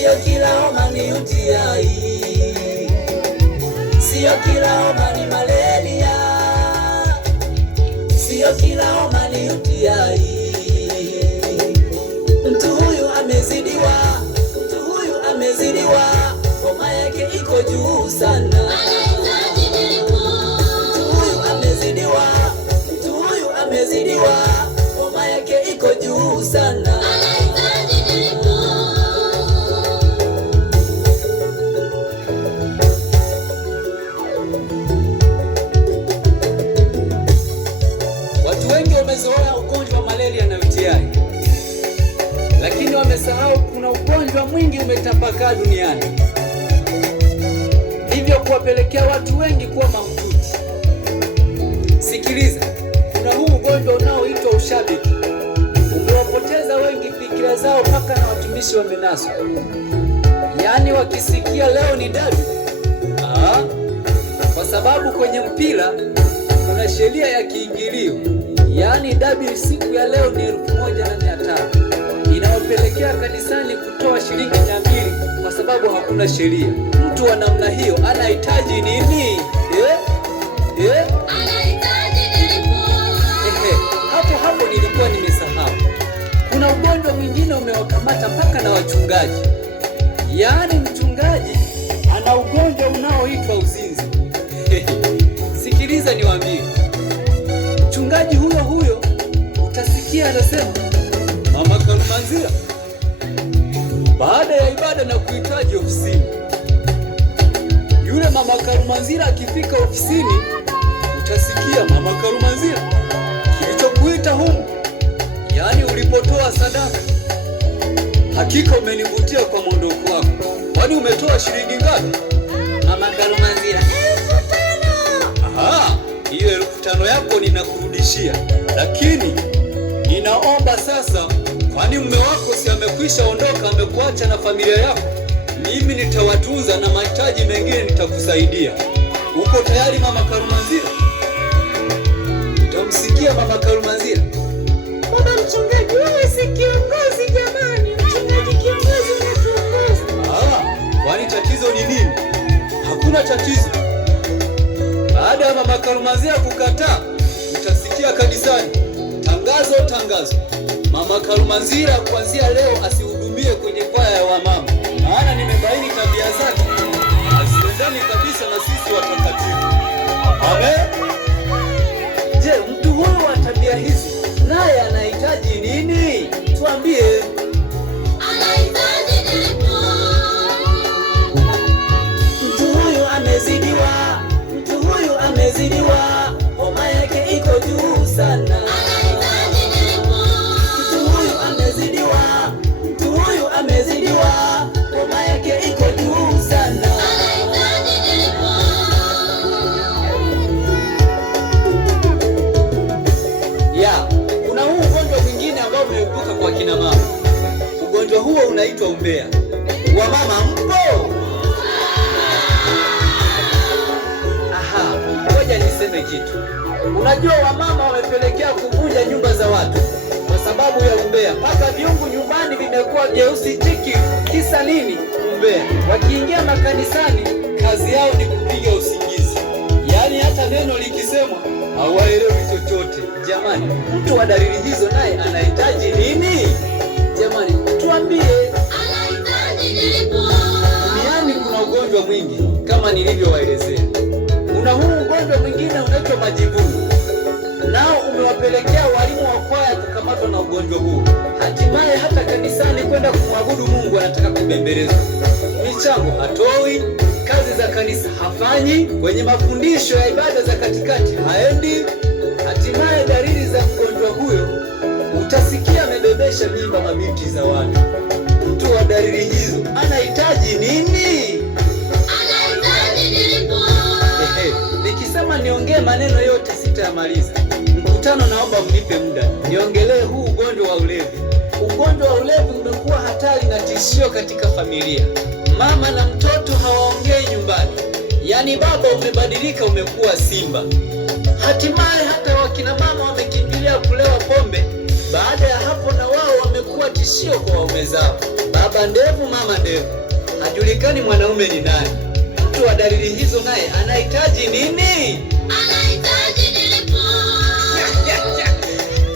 Sio kila homa ni UTI, sio kila homa ni malaria, sio kila homa ni UTI. Mtu huyu amezidiwa, mtu huyu amezidiwa, homa yake iko juu sana. Mtu huyu amezidiwa, mtu huyu amezidiwa, homa yake iko juu sana. Wamezoea ugonjwa wa malaria na UTI, lakini wamesahau kuna ugonjwa mwingi umetapakaa duniani, hivyo kuwapelekea watu wengi kuwa mahututi. Sikiliza, kuna huu ugonjwa unaoitwa ushabiki, umewapoteza wengi fikira zao, mpaka na watumishi wamenaswa. Yaani wakisikia leo ni dabi, kwa sababu kwenye mpira kuna sheria ya kiingilio. Yaani dabi siku ya leo ni 1,500, inawapelekea kanisani kutoa shilingi 200 kwa sababu hakuna sheria. Mtu wa namna hiyo anahitaji nini? Anahitaji nilipo. Hapo nilikuwa nimesahau. Kuna ugonjwa mwingine umewakamata mpaka na wachungaji. Yaani mchungaji ana ugonjwa unaoitwa uzinzi. Sikiliza niwaambie. Mchungaji huyo utasikia anasema, Mama Kalumanzira, baada ya ibada na kuhitaji ofisini. Yule Mama Kalumanzira akifika ofisini, utasikia, Mama Kalumanzira, kilichokuita humu, yaani ulipotoa sadaka, hakika umenivutia kwa mondoko wako. Kwani umetoa shilingi ngapi? Mama Kalumanzira, 5,000. Hiyo 5,000 yako ninakurudishia, lakini ninaomba sasa, kwani mume wako si amekwisha ondoka, amekuacha na familia yako, mimi nitawatunza na mahitaji mengine nitakusaidia. Uko tayari Mama Kalumanzira? Utamsikia Mama Kalumanzira. Baba mchungaji, wewe si kiongozi jamani. Mchungaji kiongozi unatuongoza. Kwani tatizo ni nini? Hakuna tatizo. Baada ya Mama Kalumanzira kukataa, utasikia kanisani tangazo, Mama Kalumanzira kuanzia leo asihudumie kwenye kwaya ya wamama, maana nimebaini tabia zake haziendani kabisa na sisi watakatifu. Amen. Je, mtu huyu wa tabia hizi naye anahitaji nini? Tuambie. Anahitaji nilipo. Mtu huyu amezidiwa, mtu huyu amezidiwa, homa yake iko juu sana. Anahitaji nilipo. Mtu huyu amezidiwa, mtu huyu amezidiwa, homa yake iko juu sana. Anahitaji nilipo. Kuna huu ugonjwa mwingine ambao umeibuka kwa kina mama. Ugonjwa huo unaitwa umbea. Wamama mpo? Ngoja niseme kitu. Unajua wamama wamepelekea kuvunja nyumba za watu kwa sababu ya umbea. Mpaka viungu nyumbani vimekuwa jeusi tiki. Kisa nini? Umbea. Wakiingia makanisani, kazi yao ni kupiga usingizi. Yaani hata neno likisemwa hawaelewi chochote. Jamani, mtu wa dalili hizo naye anahitaji nini? Jamani, tuambie. Anahitaji nilipo. Duniani kuna ugonjwa mwingi kama nilivyowaelezea. Kuna huu ugonjwa mwingine unaitwa majivuno, nao umewapelekea walimu wa kwaya kukamatwa na ugonjwa huu. Hatimaye hata kanisani kwenda kumwabudu Mungu anataka kubembelezwa. Michango hatoi, kazi za kanisa hafanyi, kwenye mafundisho ya ibada za katikati haendi. Hatimaye dalili za mgonjwa huyo, utasikia amebebesha mimba mabinti za watu. Mtu wa dalili hizo anahitaji nini? Anahitaji nilipo. Nikisema niongee maneno yote sitayamaliza. Mkutano naomba mnipe muda niongelee huu ugonjwa wa ulevi. Ugonjwa wa ulevi umekuwa hatari na tishio katika familia. Mama na mtoto hawaongei nyumbani, yaani baba umebadilika, umekuwa simba. Hatimaye hata wakina mama wamekimbilia kulewa pombe. Baada ya hapo na wao wamekuwa tishio kwa waume zao. Baba baba ndevu, mama ndevu, hajulikani mwanaume ni nani. Mtu wa dalili hizo naye anahitaji nini? Anahitaji nilipo.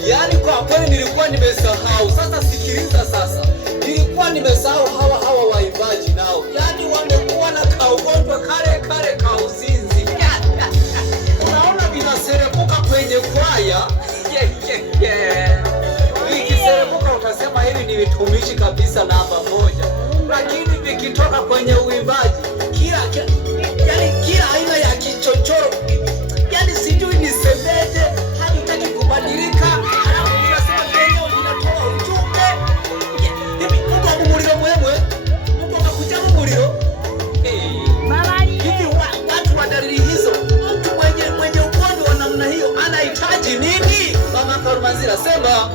Yaani kwa kweli nilikuwa nimesahau. Sasa sikiliza sasa. Nilikuwa nimesahau hawa waimbaji nao. Yaani wamekuwa na kaugonjwa kale ka uzinzi. Unaona vinaserebuka kwenye kwaya. Vikiserebuka utasema hili ni vitumishi kabisa namba moja. Lakini vikitoka kwenye uimbaji, kila aina ya kichochoro. Yaani sijui nisemeje, hataki kubadilika. Halafu unasema leo linatoa ujumbe. Hivi Mungu amumuliro mwemwe. Mungu akakuja mumuliro. Hivi watu wa dalili hizo, mtu mwenye ugonjwa wa namna hiyo anahitaji nini? Mama Karumanzira sema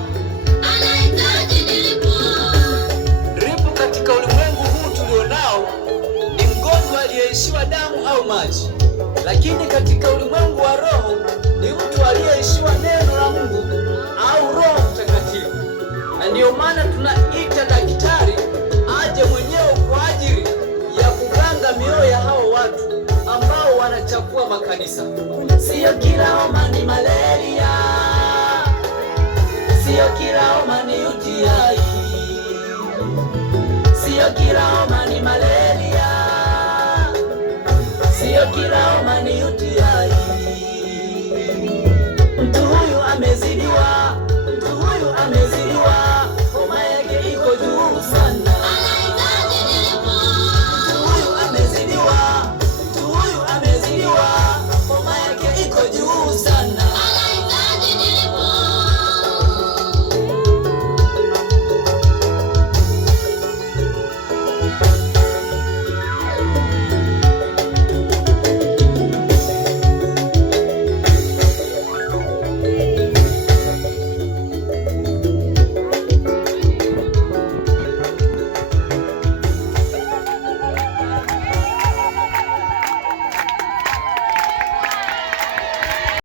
Anahitaji nilipo. Dripu katika ulimwengu huu tulionao ni mgonjwa aliyeishiwa damu au maji. Lakini katika ulimwengu wa roho ni mtu aliyeishiwa neno la Mungu au Roho Mtakatifu. Na ndiyo maana tunaita daktari aje mwenyewe kwa ajili ya kuganga mioyo ya hao watu ambao wanachafua makanisa. Sio kila homa ni malaria, sio kila homa ni UTI, sio kila homa ni malaria, sio kila homa